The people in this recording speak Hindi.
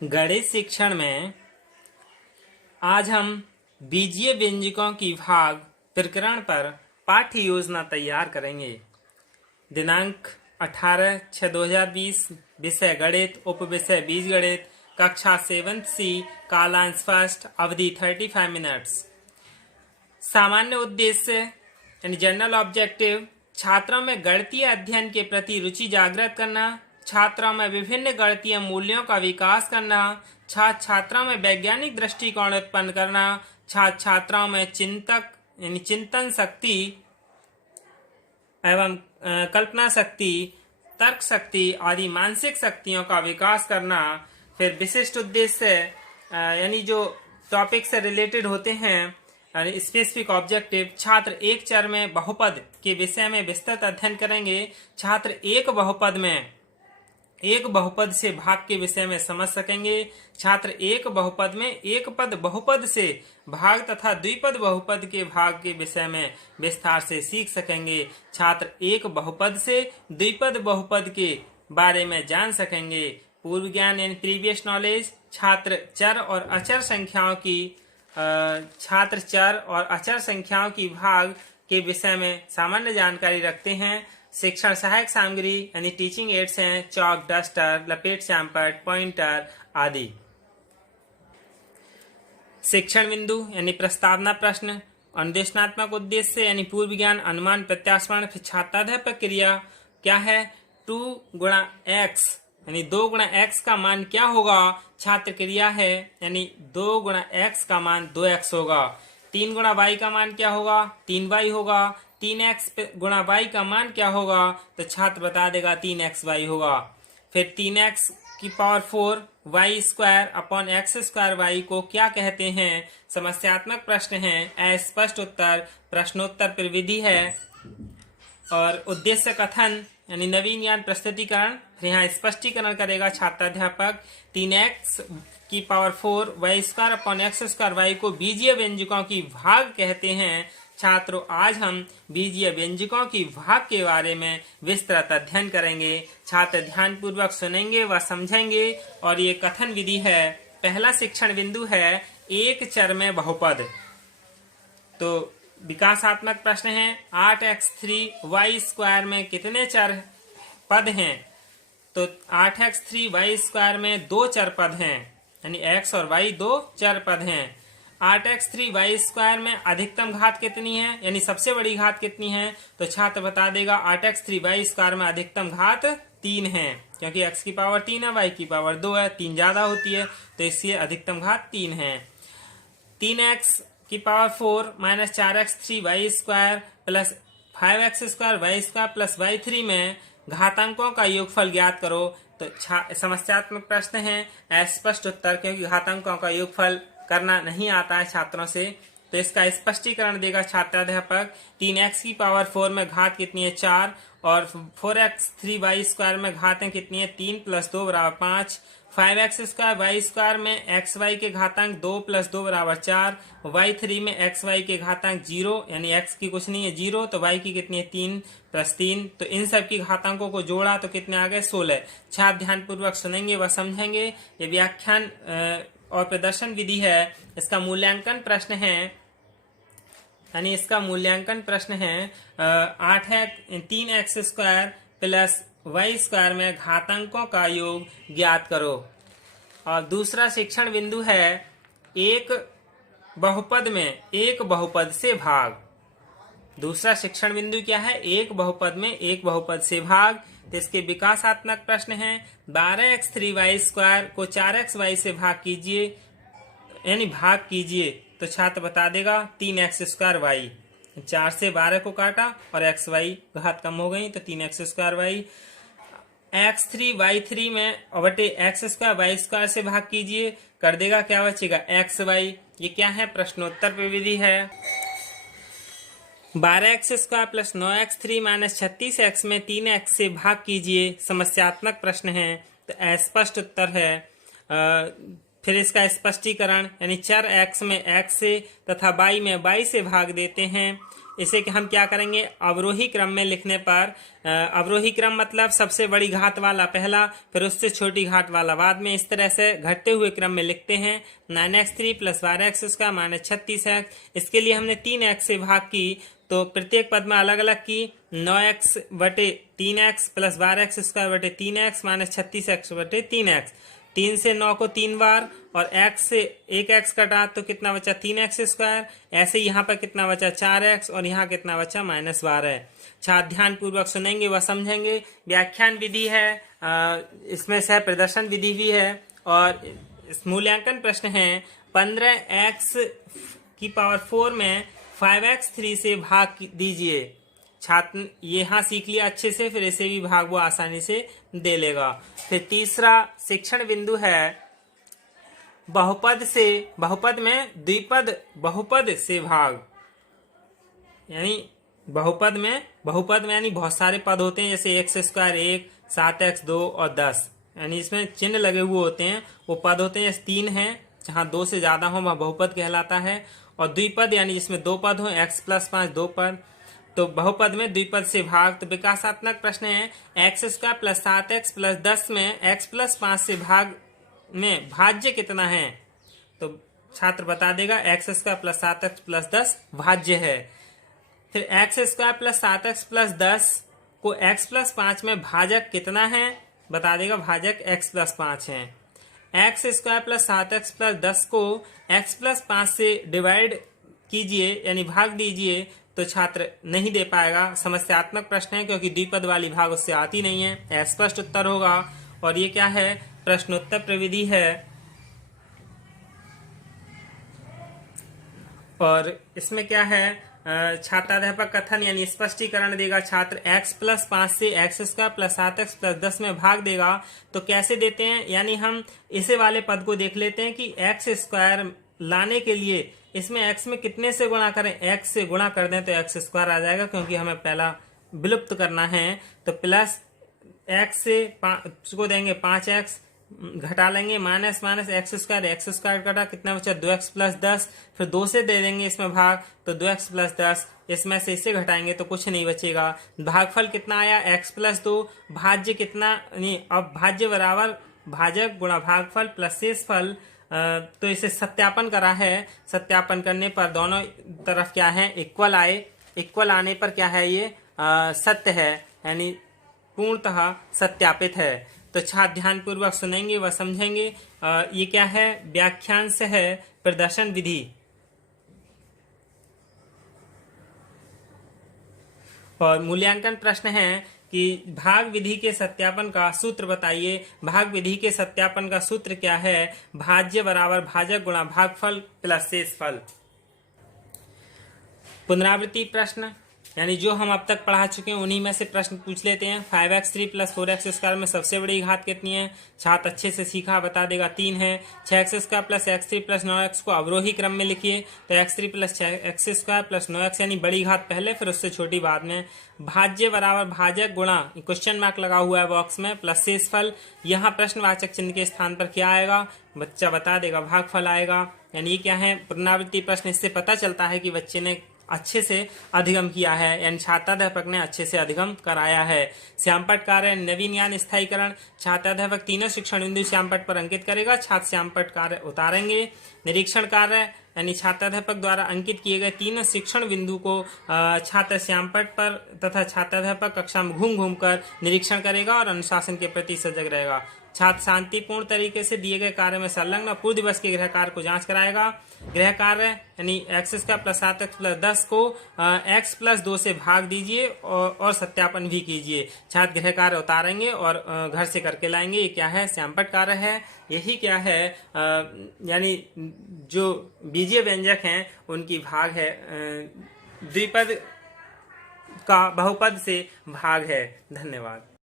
गणित शिक्षण में आज हम बीजीय व्यंजकों की भाग प्रकरण पर पाठ्य योजना तैयार करेंगे। दिनांक 18/6/2020, विषय गणित, उपविषय बीजगणित, कक्षा 7th C, कालांश फर्स्ट, अवधि 35 मिनट्स। सामान्य उद्देश्य यानी जनरल ऑब्जेक्टिव, छात्रों में गणितीय अध्ययन के प्रति रुचि जागृत करना, छात्रों में विभिन्न गणितीय मूल्यों का विकास करना, छात्रों में वैज्ञानिक दृष्टिकोण उत्पन्न करना, छात्रों में चिंतक यानी चिंतन शक्ति एवं कल्पना शक्ति, तर्क शक्ति आदि मानसिक शक्तियों का विकास करना। फिर विशिष्ट उद्देश्य यानी जो टॉपिक से रिलेटेड होते हैं, स्पेसिफिक ऑब्जेक्टिव, छात्र एक चर में बहुपद के विषय में विस्तृत अध्ययन करेंगे। छात्र एक बहुपद से भाग के विषय में समझ सकेंगे। छात्र एक बहुपद में एक पद बहुपद से भाग तथा द्विपद बहुपद के भाग के विषय में विस्तार से सीख सकेंगे। छात्र एक बहुपद से द्विपद बहुपद के बारे में जान सकेंगे। पूर्व ज्ञान यानी प्रीवियस नॉलेज, छात्र चर और अचर संख्याओं की भाग के विषय में सामान्य जानकारी रखते हैं। शिक्षण सहायक सामग्री यानी टीचिंग एड्स हैं, चॉक, डस्टर, लपेट चैम्पर्ट, पॉइंटर आदि। शिक्षण बिंदु यानी प्रस्तावना प्रश्न, अनुदेशनात्मक उद्देश्य यानी पूर्व ज्ञान, अनुमान, प्रत्यास्पण। फिर छात्राध्यापक क्रिया क्या है? 2 गुणा x यानी 2 गुणा x का मान क्या होगा? छात्र क्रिया है यानी 2 गुणा x का मान 2x होगा। 3 गुणा y का मान क्या होगा? 3y होगा। 3x गुणा y का मान क्या होगा? तो छात्र बता देगा 3xy होगा। फिर 3x की power 4 y square upon x square y को क्या कहते हैं? समस्यात्मक प्रश्न है, अस्पष्ट उत्तर, प्रश्नोत्तर प्रविधि है। और उद्देश्य कथन यानी नवीन ज्ञान प्रस्तुतिकरण। फिर यहाँ स्पष्टीकरण करेगा छात्राध्यापक। 3x की power 4 y square upon x square y को बीजीय व्यंजकों की भाग कहते हैं। छात्रों, आज हम बीजीय व्यंजकों की भाग के बारे में विस्तृत अध्ययन करेंगे। छात्र ध्यान पूर्वक सुनेंगे व समझेंगे। और ये कथन विधि है। पहला शिक्षण बिंदु है एक चर में बहुपद। तो विकासात्मक प्रश्न है, 8x3y स्क्वायर में कितने चर पद हैं? तो 8x3y स्क्वायर में 2 चर पद हैं यानी x और y 2 चर पद हैं। 8x3y स्क्वायर में अधिकतम घात कितनी है यानी सबसे बड़ी घात कितनी है? तो छात्र बता देगा 8x3y स्क्वायर में अधिकतम घात 3 है, क्योंकि x की पावर 3 है, y की पावर 2 है, 3 ज्यादा होती है तो इसलिए अधिकतम घात 3 है। 3x की power 4 minus 4x3y square plus 5x square y square plus y3 में घातांकों का योगफल ज्ञात करो। तो समस्यात्मक प्रश्न है, अस्पष्ट उत्तर, क्योंकि घातांकों का योगफल करना नहीं आता है छात्रों से। तो इसका स्पष्टीकरण देगा छात्राध्यापक। 3x की पावर 4 में घात कितनी है? 4 और 4x3y स्क्वायर में घातें कितनी है? 3 प्लस 2 बराबर 5। 5x स्क्वायर y स्क्वायर में xy के घातांक 2 प्लस 2 बराबर 4। y3 में xy के घातांक 0 यानी x की कुछ नहीं है 0, तो y की कितनी है? 3 प्लस 3। तो इन सब की घातांकों को जोड़ा तो कितने आ गए? 16। छात्र ध्यान पूर्वक सुनेंगे व समझेंगे। ये व्याख्यान और प्रदर्शन विधि है। इसका मूल्यांकन प्रश्न है यानी इसका मूल्यांकन प्रश्न है 3x square plus y square में घातांकों का योग ज्ञात करो। और दूसरा शिक्षण बिंदु है एक बहुपद में एक बहुपद से भाग। दूसरा शिक्षण बिंदु क्या है? एक बहुपद में एक बहुपद से भाग। तो इसके विकासात्मक प्रश्न है, 12x3y स्क्वायर को 4xy से भाग कीजिए यानी भाग कीजिए। तो छात्र बता देगा 3x स्क्वायर y। 4 से 12 को काटा और xy घात कम हो गई तो 3x स्क्वायर y। x3y3 में बटे x स्क्वायर y स्क्वायर से भाग कीजिए, कर देगा क्या बचेगा? xy। ये क्या है? प्रश्नोत्तर प्रविधि है। 12x square plus 9x3 minus 36x में 3x से भाग कीजिए। समस्यात्मक प्रश्न है तो अस्पष्ट उत्तर है। फिर इसका स्पष्टीकरण यानी चर x में x से तथा y में y से भाग देते हैं। इसे हम क्या करेंगे, अवरोही क्रम में लिखने पर, अवरोही क्रम मतलब सबसे बड़ी घात वाला पहला, फिर उससे छोटी घात वाला बाद में, इस तरह से घटते हुए क्रम में लिखते हैं। 9x3 + 12x² minus 36x। इसके लिए हमने 3x से भाग की तो प्रत्येक पद में अलग अलग की। 9x/3x + 12x² / 3x minus 36x/3x। 3 से 9 को 3 बार और x से 1x कटा तो कितना बचा, 3x²। ऐसे यहाँ पर कितना बचा, 4x, और यहाँ कितना बचा, -12। छात्र ध्यान पूर्वक सुनेंगे व समझेंगे। व्याख्यान विधि है, इसमें सह प्रदर्शन विधि भी है, और मूल्यांकन प्रश्न है 15x⁴ में 5x3 से भाग दीजिए। छात्र यहाँ सीख लिया अच्छे से, फिर इसे भी भाग वो आसानी से दे लेगा। फिर तीसरा शिक्षण बिंदु है बहुपद में द्विपद बहुपद से भाग। यानी बहुपद में यानी बहुत सारे पद होते हैं, जैसे x² 1, 7x 2 और 10। यानी इसमें चिन्ह लगे हुए होते हैं, वो पद होते हैं। 3 हैं, जहाँ 2 से ज्यादा हो वह बहुपद कहलाता है। और द्विपद यानी जिसमें 2 पद हो, x + 5 2 पद, तो बहुपद में द्विपद से भाग। तो विकासात्मक प्रश्न है x² + 7x + 10 में x + 5 से भाग में भाज्य कितना है। तो छात्र बता देगा x² + 7x + 10 भाज्य है। फिर x² + 7x + 10 को x + 5 में भाजक कितना है, बता देगा भाजक x + 5 है। x² + 7x + 10 को x + 5 से डिवाइड कीजिए यानी भाग दीजिए, तो छात्र नहीं दे पाएगा। समस्यात्मक प्रश्न है क्योंकि द्विपद वाली भाग उससे आती नहीं है। अस्पष्ट उत्तर होगा। और ये क्या है, प्रश्नोत्तर प्रविधि है, और इसमें क्या है, छात्राध्यापक कथन यानी स्पष्टीकरण देगा। छात्र x + 5 से x² + 7x + 10 में भाग देगा। तो कैसे देते हैं, यानी हम इसे वाले पद को देख लेते हैं कि x² लाने के लिए इसमें x में कितने से गुणा करें, x से गुणा कर दें तो x² आ जाएगा, क्योंकि हमें पहला विलुप्त करना है। तो प्लस x से 5 को देंगे 5x, घटा लेंगे माइनस x² कटा कितना बचा, 2x + 10। फिर 2 से दे देंगे इसमें भाग, तो 2x + 10, इसमें से इसे घटाएंगे तो कुछ नहीं बचेगा। भागफल कितना आया, x + 2। भाज्य कितना, नहीं, अब भाज्य बराबर भाजक गुणा भागफल प्लस शेषफल। तो इसे सत्यापन करा है। सत्यापन करने पर दोनों तरफ क्या है, इक्वल आए। इक्वल आने पर क्या है, ये सत्य है, यानी पूर्णतः सत्यापित है। तो छात्र ध्यान पूर्वक सुनेंगे व समझेंगे। ये क्या है, व्याख्यांश है प्रदर्शन विधि। और मूल्यांकन प्रश्न है कि भाग विधि के सत्यापन का सूत्र बताइए। भाग विधि के सत्यापन का सूत्र क्या है, भाज्य बराबर भाजक गुणा भागफल प्लस शेषफल। पुनरावृत्ति प्रश्न यानी जो हम अब तक पढ़ा चुके हैं उन्हीं में से प्रश्न पूछ लेते हैं। 5x3 + 4x² में सबसे बड़ी घात कितनी है। छात्र अच्छे से सीखा, बता देगा 3 है। 6x² + x3 + 9x को अवरोही क्रम में लिखिए। तो x3 + x² + 9x यानी बड़ी घात पहले, फिर उससे छोटी बाद में। भाज्य बराबर भाजक गुणा क्वेश्चन मार्क लगा हुआ है बॉक्स में प्लस शेषफल। यहाँ प्रश्नवाचक चिन्ह के स्थान पर क्या आएगा, बच्चा बता देगा भागफल आएगा। यानी क्या है, पुनरावृत्ति प्रश्न। इससे पता चलता है कि बच्चे ने अच्छे से अधिगम किया है, यानी छात्राध्यापक ने अच्छे से अधिगम कराया है। श्यामपट्ट कार्य नवीन यान स्थायीकरण। छात्राध्यापक तीनों शिक्षण बिंदु श्यामपट्ट पर अंकित करेगा। छात्र श्यामपट्ट कार्य उतारेंगे। निरीक्षण कार्य यानी छात्राध्यापक द्वारा अंकित किए गए तीनों शिक्षण बिंदु को छात्र श्यामपट्ट पर तथा छात्राध्यापक कक्षा में घूम घूम कर निरीक्षण करेगा और अनुशासन के प्रति सजग रहेगा। छात्र शांतिपूर्ण तरीके से दिए गए कार्य में संलग्न पूर्ण दिवस के गृह कार्य को जांच कराएगा। गृह कार्य यानी x² + 7x + 10 को x + 2 से भाग दीजिए और सत्यापन भी कीजिए। छात्र गृह कार्य उतारेंगे और घर से करके लाएंगे। ये क्या है, श्यामपट्ट कार्य है। यही क्या है, यानी जो बीजीय व्यंजक हैं उनकी भाग है, द्विपद का बहुपद से भाग है। धन्यवाद।